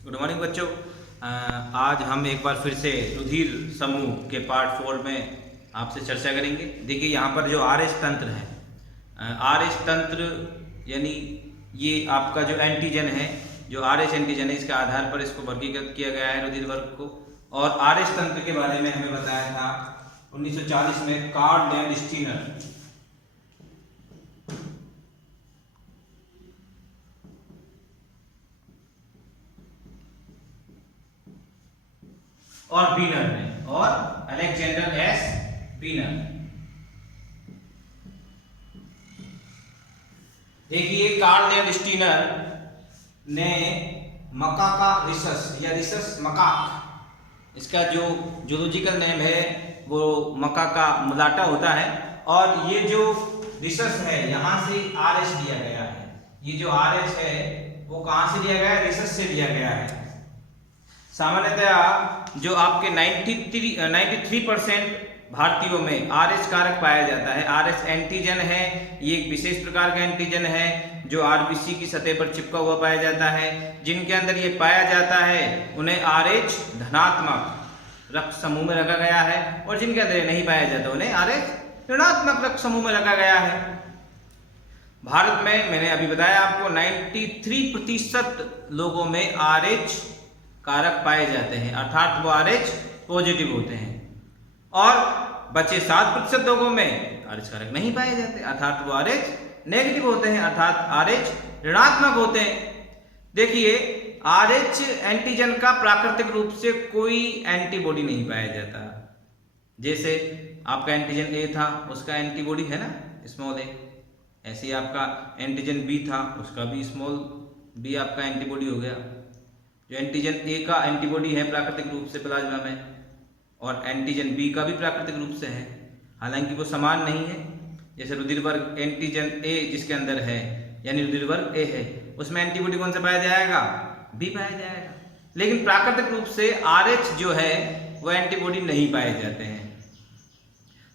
Good morning बच्चों। आज हम एक बार फिर से रुधिर समूह के पार्ट 4 में आपसे चर्चा करेंगे। देखिए यहाँ पर जो आर एच तंत्र है, आर एच तंत्र यानी ये आपका जो एंटीजन है, जो आर एच एंटीजन है, इसके आधार पर इसको वर्गीकृत किया गया है रुधिर वर्ग को। और आर एच तंत्र के बारे में हमें बताया था 1940 में कार्ल लैंडस्टीनर। और बीनर ने, और अलेक्जेंडर एस बीनर। देखिए कार्ल लैंडस्टीनर ने मकाका रिसस या रिसस मकाक, इसका जो जूलॉजिकल नेम है वो मकाका मुलाटा होता है। और ये जो रिसस है यहाँ से आर एच लिया गया है। ये जो आर एच है वो कहाँ से लिया गया है? रिसस से लिया गया है। सामान्यतः जो आपके 93% भारतीयों में आर एच कारक पाया जाता है। आर एच एंटीजन है, ये एक विशेष प्रकार का एंटीजन है जो आरबीसी की सतह पर चिपका हुआ पाया जाता है। जिनके अंदर ये पाया जाता है उन्हें आर एच धनात्मक रक्त समूह में रखा गया है, और जिनके अंदर नहीं पाया जाता उन्हें आर एच ऋणात्मक रक्त समूह में रखा गया है। भारत में मैंने अभी बताया आपको 93% लोगों में आर एच कारक पाए जाते हैं, अर्थात वो आर एच पॉजिटिव होते हैं। और बचे 7% लोगों में आर एच कारक नहीं पाए जाते, अर्थात वो आर एच नेगेटिव होते हैं, अर्थात आर एच ऋणात्मक होते हैं। देखिए आर एच एंटीजन का प्राकृतिक रूप से कोई एंटीबॉडी नहीं पाया जाता। जैसे आपका एंटीजन ए था, उसका एंटीबॉडी है ना स्मॉल ए, ऐसे ही आपका एंटीजन बी था, उसका भी स्मॉल बी आपका एंटीबॉडी हो गया। जो एंटीजन ए का एंटीबॉडी है प्राकृतिक रूप से प्लाज्मा में, और एंटीजन बी का भी प्राकृतिक रूप से है, हालांकि वो समान नहीं है। जैसे रुधिर वर्ग एंटीजन ए जिसके अंदर है, यानी रुधिर वर्ग ए है, उसमें एंटीबॉडी कौन सा पाया जाएगा? बी पाया जाएगा। लेकिन प्राकृतिक रूप से आर एच जो है वो एंटीबॉडी नहीं पाए जाते हैं।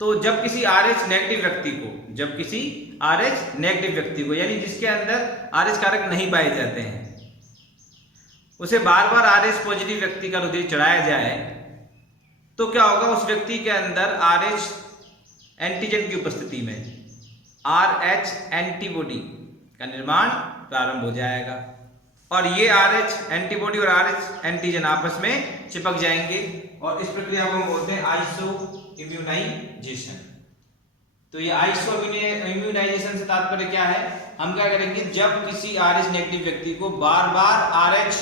तो जब किसी आर एच नेगेटिव व्यक्ति को, जब किसी आर एच नेगेटिव व्यक्ति को, यानी जिसके अंदर आर एच कारक नहीं पाए जाते हैं, उसे बार बार आर एच पॉजिटिव व्यक्ति का रुधिर चढ़ाया जाए तो क्या होगा? उस व्यक्ति के अंदर आर एच एंटीजन की उपस्थिति में आर एच एंटीबॉडी का निर्माण प्रारंभ हो जाएगा, और ये आर एच एंटीबॉडी और आर एच एंटीजन आपस में चिपक जाएंगे, और इस प्रक्रिया को हम बोलते हैं आइसो इम्यूनाइजेशन। तो ये आइसो इम्यूनाइजेशन से तात्पर्य क्या है? हम क्या करेंगे, जब किसी आर एच नेगेटिव व्यक्ति को बार बार आर एच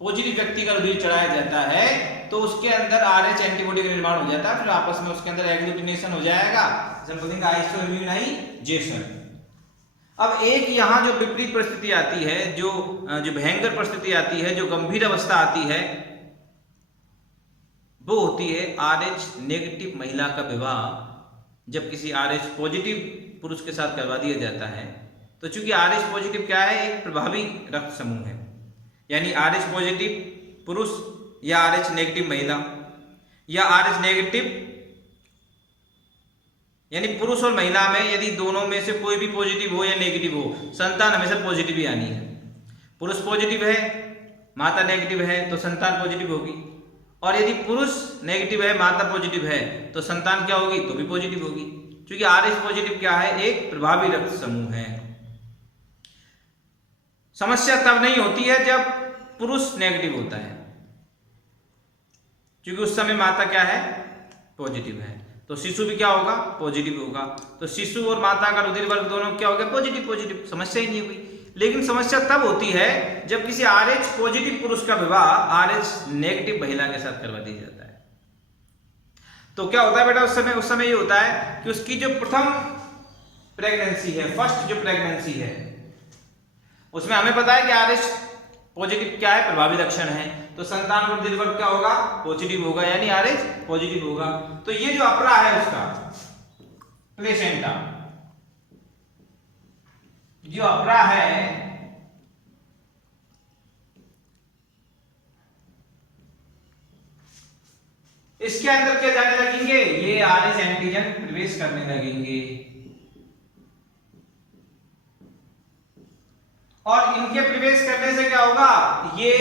पॉजिटिव व्यक्ति का रुधिर चढ़ाया जाता है तो उसके अंदर आर एच एंटीबॉडी का निर्माण हो जाता है, फिर आपस में उसके अंदर एग्लूटिनेशन हो जाएगा, हम बोलेंगे आइसो इम्यूनाइजेशन। अब एक यहाँ जो विपरीत परिस्थिति आती है, जो भयंकर परिस्थिति आती है, जो गंभीर अवस्था आती है, वो होती है आर एच नेगेटिव महिला का विवाह। जब किसी आर एच पॉजिटिव पुरुष के साथ करवा दिया जाता है, तो चूंकि आर एच पॉजिटिव क्या है? एक प्रभावी रक्त समूह है, यानी आर एच पॉजिटिव पुरुष या आर एच नेगेटिव महिला, या आर एच नेगेटिव यानी पुरुष और महिला में यदि दोनों में से कोई भी पॉजिटिव हो या नेगेटिव हो, संतान हमेशा पॉजिटिव ही आनी है। पुरुष पॉजिटिव है, माता नेगेटिव है, तो संतान पॉजिटिव होगी। और यदि पुरुष नेगेटिव है, माता पॉजिटिव है, तो संतान क्या होगी? तो भी पॉजिटिव होगी, क्योंकि आर एच पॉजिटिव क्या है? एक प्रभावी रक्त समूह है। समस्या तब नहीं होती है जब पुरुष नेगेटिव होता है, क्योंकि उस समय माता क्या है? पॉजिटिव है, तो शिशु भी क्या होगा? पॉजिटिव होगा। तो शिशु और माता का रुधिर वर्ग दोनों क्या हो गया? पॉजिटिव, समस्या ही नहीं हुई। लेकिन समस्या तब होती है जब किसी आर एच पॉजिटिव पुरुष का विवाह आर एच नेगेटिव महिला के साथ करवा दिया जाता है। तो क्या होता है बेटा? उस समय ये होता है कि उसकी जो प्रथम प्रेगनेंसी है, फर्स्ट जो प्रेगनेंसी है, उसमें हमें पता है कि आर एच पॉजिटिव क्या है? प्रभावी लक्षण है, तो संतान का रुधिर वर्ग क्या होगा? पॉजिटिव होगा, यानी आर एच पॉजिटिव होगा। तो ये जो अपरा है उसका प्लेसेंटा, जो अपरा है इसके अंदर क्या जाने लगेंगे? ये आर एच एंटीजन प्रवेश करने लगेंगे। और इनके प्रवेश करने से क्या होगा, ये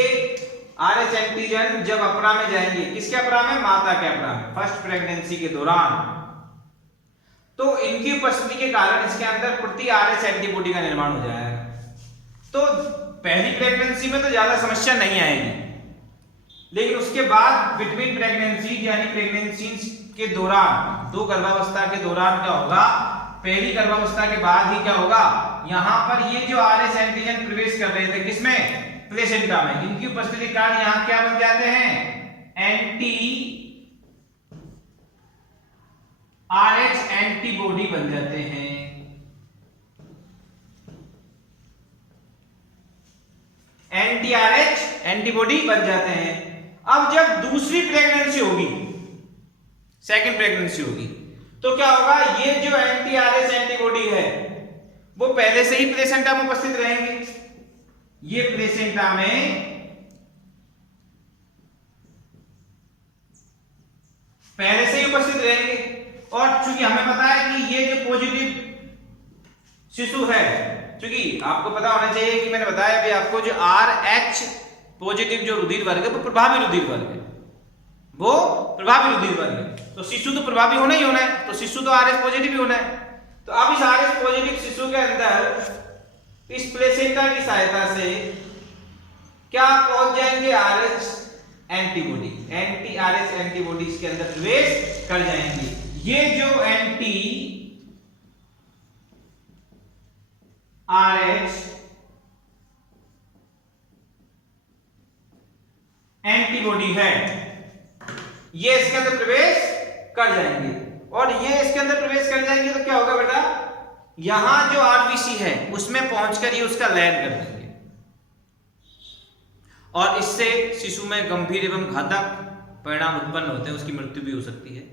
RH एंटीजन जब अपरा में जाएंगे, किसके अपरा में, माता के अपरा में, फर्स्ट प्रेगनेंसी के दौरान, तो इनकी उपस्थिति के कारण इसके अंदर प्रति RH एंटीबॉडी का निर्माण हो जाएगा। तो पहली प्रेगनेंसी में तो ज्यादा समस्या नहीं आएगी, लेकिन उसके बाद बिटवीन प्रेगनेंसी यानी प्रेगनेंसी के दौरान, दो गर्भावस्था के दौरान क्या होगा, पहली गर्भावस्था के बाद ही क्या होगा, यहां पर ये जो RH एंटीजन प्रवेश कर रहे थे किसमें, प्लेसेंटा में, इनकी उपस्थिति के कारण यहां क्या बन जाते हैं, RH एंटीबॉडी बन जाते हैं। RH एंटीबॉडी बन जाते हैं। अब जब दूसरी प्रेगनेंसी होगी, सेकंड प्रेगनेंसी होगी, तो क्या होगा, ये जो RH एंटीबॉडी है वो पहले से ही प्लेसेंटा में उपस्थित रहेंगे, ये प्लेसेंटा में पहले से ही उपस्थित रहेंगे। और चूंकि हमें पता है कि ये जो पॉजिटिव शिशु है, क्योंकि आपको पता होना चाहिए कि मैंने बताया अभी आपको, जो RH पॉजिटिव जो रुधिर वर्ग है वो प्रभावी रुधिर वर्ग है, वो प्रभावी रुधिर वर्ग है। तो शिशु तो प्रभावी होना ही होना है, तो शिशु तो RH पॉजिटिव ही होना है। तो अब इस RH पॉजिटिव शिशु के अंदर इस प्लेसेंटा की सहायता से क्या पहुंच जाएंगे, RH एंटीबॉडी, RH एंटीबॉडी इसके अंदर प्रवेश कर जाएंगे। ये जो RH एंटीबॉडी है, ये इसके अंदर प्रवेश कर जाएंगे। और ये इसके अंदर प्रवेश कर जाएंगे तो क्या होगा बेटा, यहां जो RBC है उसमें पहुंचकर ये उसका लयन कर देंगे, और इससे शिशु में गंभीर एवं घातक परिणाम उत्पन्न होते हैं, उसकी मृत्यु भी हो सकती है।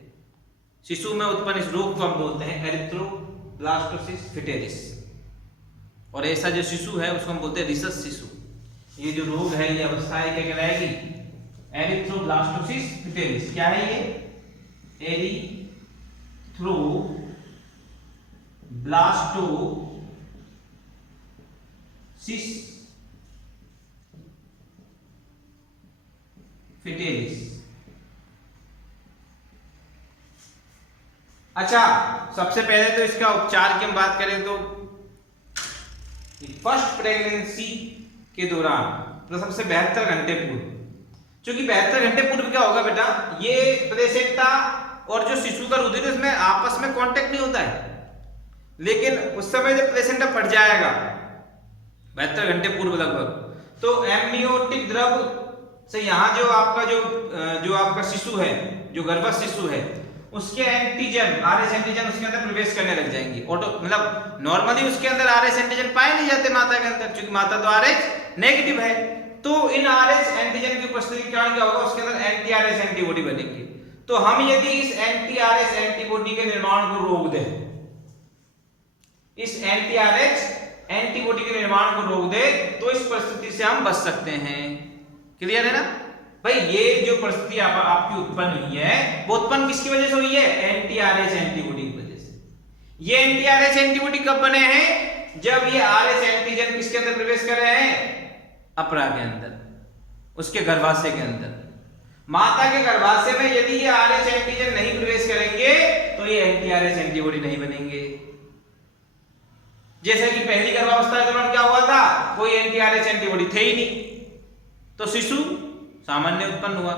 शिशु में उत्पन्न इस रोग को हम बोलते हैं एरिथ्रोब्लास्टोसिस फिटेरिस, और ऐसा जो शिशु है उसको हम बोलते हैं रिसस शिशु। ये जो रोग है, ये अवस्था है, क्या कहलाएगी, एरिथ्रोब्लास्टोसिस फिटेरिस। क्या है ये, एरिथ्रोब्लास्टोसिस फिटेरिस। अच्छा, सबसे पहले तो इसका उपचार की हम बात करें तो फर्स्ट प्रेगनेंसी के दौरान, तो सबसे 72 घंटे पूर्व, क्योंकि 72 घंटे पूर्व क्या होगा बेटा, ये प्लेसेंटा और जो शिशु का रुधिर इसमें आपस में कांटेक्ट नहीं होता है, लेकिन उस समय जब प्लेसेंटा फट जाएगा 72 घंटे पूर्व लगभग, तो एमनियोटिक द्रव से यहाँ जो आपका शिशु है, जो गर्भस्थ शिशु है, उसके एंटीजन RH एंटीजन उसके अंदर प्रवेश करने लग जाएंगे। मतलब नॉर्मली उसके अंदर RH एंटीजन पाए नहीं जाते माता के अंदर, क्योंकि माता तो RH नेगेटिव है। तो इन RH एंटीजन की उपस्थिति के कारण क्या होगा, उसके अंदर RH एंटीबॉडी बनेगी। तो हम यदि इस RH एंटीबॉडी के निर्माण को रोक दें, इस RH एंटीबॉडी के निर्माण को रोक दें, तो इस परिस्थिति से हम बच सकते हैं। क्लियर है ना भाई। ये जो परिस्थिति आपकी उत्पन्न हुई है, वो उत्पन्न किसकी वजह से हुई है, RH एंटीबॉडी की वजह से। ये RH एंटीबॉडी कब बने हैं, जब ये RH एंटीजन किसके अंदर प्रवेश कर रहे हैं, अपरा के अंदर, उसके गर्भाशय के अंदर। माता के गर्भाशय में यदि ये RH एंटीजन नहीं प्रवेश करेंगे तो ये RH एंटीबॉडी नहीं बनेंगे। जैसे कि पहली गर्भावस्था के दौरान क्या हुआ था, कोई RH एंटीबॉडी थे ही नहीं, तो शिशु सामान्य उत्पन्न हुआ।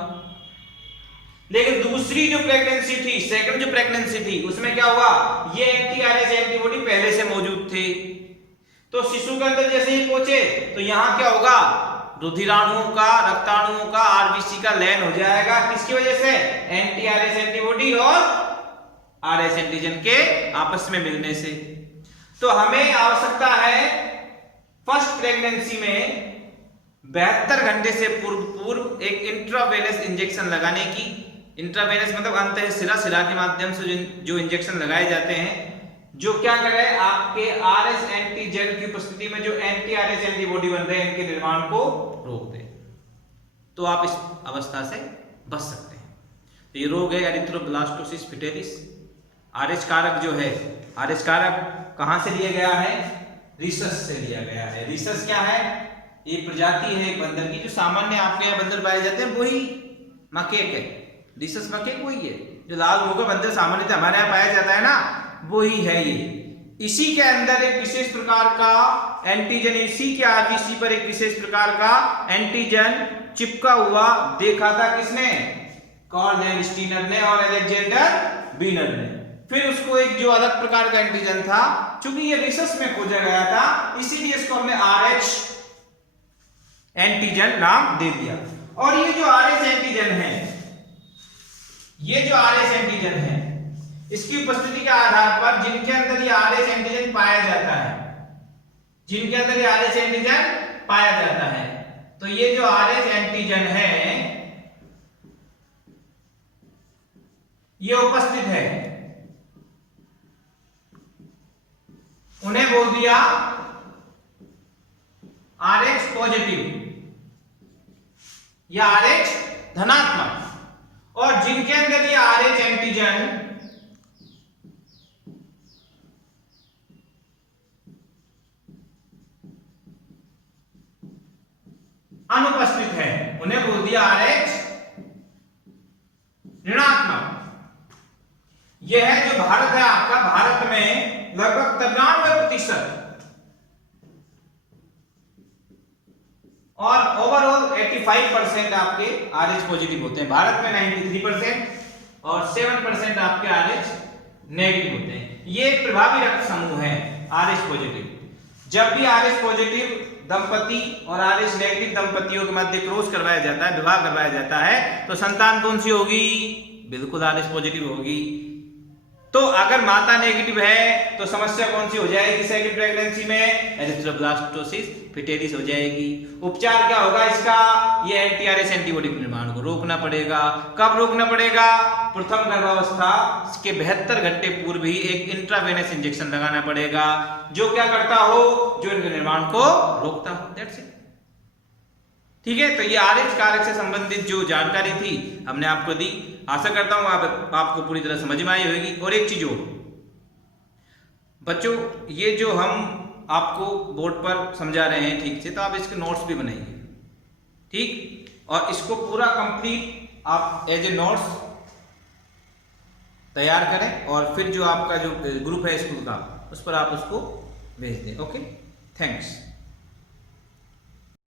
लेकिन दूसरी जो प्रेगनेंसी थी, सेकंड जो प्रेगनेंसी थी, उसमें क्या हुआ, ये RH एंटीबॉडी पहले से मौजूद थे। तो शिशु के अंदर जैसे ही पहुंचे तो यहां क्या होगा, रुधिराणुओं का, रक्ताणुओं का, RBC का लयन हो जाएगा। किसकी वजह से, RH एंटीबॉडी और RH एंटीजन के आपस में मिलने से। तो हमें आवश्यकता है फर्स्ट प्रेगनेंसी में 72 घंटे से पूर्व एक इंट्रावेनस इंजेक्शन लगाने की। इंट्रावेनस मतलब अंतःशिरा शिरा के माध्यम से जो इंजेक्शन लगाए जाते हैं, जो क्या करे, आपके RH एंटीजन की उपस्थिति में जो RH एंटीबॉडी बन रहे हैं, इनके निर्माण को रोक दे, तो आप इस अवस्था से बच सकते हैं। तो ये रोग है एरिथ्रोब्लास्टोसिस फिटेरिस। RH कारक जो है, RH कारक कहां से लिया गया है, रिसस से लिया गया है। रिसस क्या है? एक प्रजाति है एक बंदर की जो सामान्य आपके यहाँ बंदर पाए जाते हैं, वही मकेक है। रिसस मकेक वही है जो लाल मुंह का बंदर सामान्यतः हमारे यहाँ पाया जाता है ना, वही है ये। इसी के अंदर एक विशेष प्रकार का एंटीजन, इसी के आरबीसी पर एक विशेष प्रकार का एंटीजन चिपका हुआ देखा था किसने? कार्ल लैंड स्टीनर ने और अलेक्जेंडर बीनर ने। फिर उसको एक जो अलग प्रकार का एंटीजन था, चूंकि ये रिसस में खोजा गया था, इसीलिए इसको हमने RH एंटीजन नाम दे दिया। और ये जो RH एंटीजन है, ये जो RH एंटीजन है, इसकी उपस्थिति के आधार पर जिनके अंदर ये RH एंटीजन पाया जाता है, जिनके अंदर ये RH एंटीजन पाया जाता है, तो ये जो RH एंटीजन है ये उपस्थित है, उन्हें बोल दिया RH पॉजिटिव या RH धनात्मक। और जिनके अंदर ये RH एंटीजन अनुपस्थित है, उन्हें बोल दिया RH ऋणात्मक। यह है जो भारत है आपका, भारत में लगभग 93% और ओवरऑल 85% आपके RH पॉजिटिव होते हैं। भारत में 93% और 7% आपके RH नेगेटिव होते हैं। ये एक प्रभावी रक्त समूह है RH पॉजिटिव। जब भी RH पॉजिटिव दंपति और RH नेगेटिव दंपतियों के मध्य क्रॉस करवाया जाता है, विवाह करवाया जाता है, तो संतान कौन सी होगी? बिल्कुल RH पॉजिटिव होगी। तो अगर माता नेगेटिव है तो समस्या कौन सी हो जाएगी सेकंड प्रेगनेंसी में? एरिथ्रोब्लास्टोसिस फिटेरिस हो जाएगी। उपचार क्या होगा इसका? ये एंटी-RH एंटीबॉडी के निर्माण को रोकना पड़ेगा। कब रोकना पड़ेगा? प्रथम गर्भावस्था के 72 घंटे पूर्व ही एक इंट्रावेनस इंजेक्शन लगाना पड़ेगा, जो क्या करता हो? जो इनके निर्माण को रोकता हो। That's it. ठीक है, तो ये RH कारक से संबंधित जो जानकारी थी हमने आपको दी। आशा करता हूं आपको पूरी तरह समझ में आई होगी। और एक चीज और बच्चों, ये जो हम आपको बोर्ड पर समझा रहे हैं ठीक से, तो आप इसके नोट्स भी बनाइए, ठीक? और इसको पूरा कंप्लीट आप एज ए नोट्स तैयार करें और फिर जो आपका जो ग्रुप है स्कूल का, उस पर आप उसको भेज दें। Okay, thanks.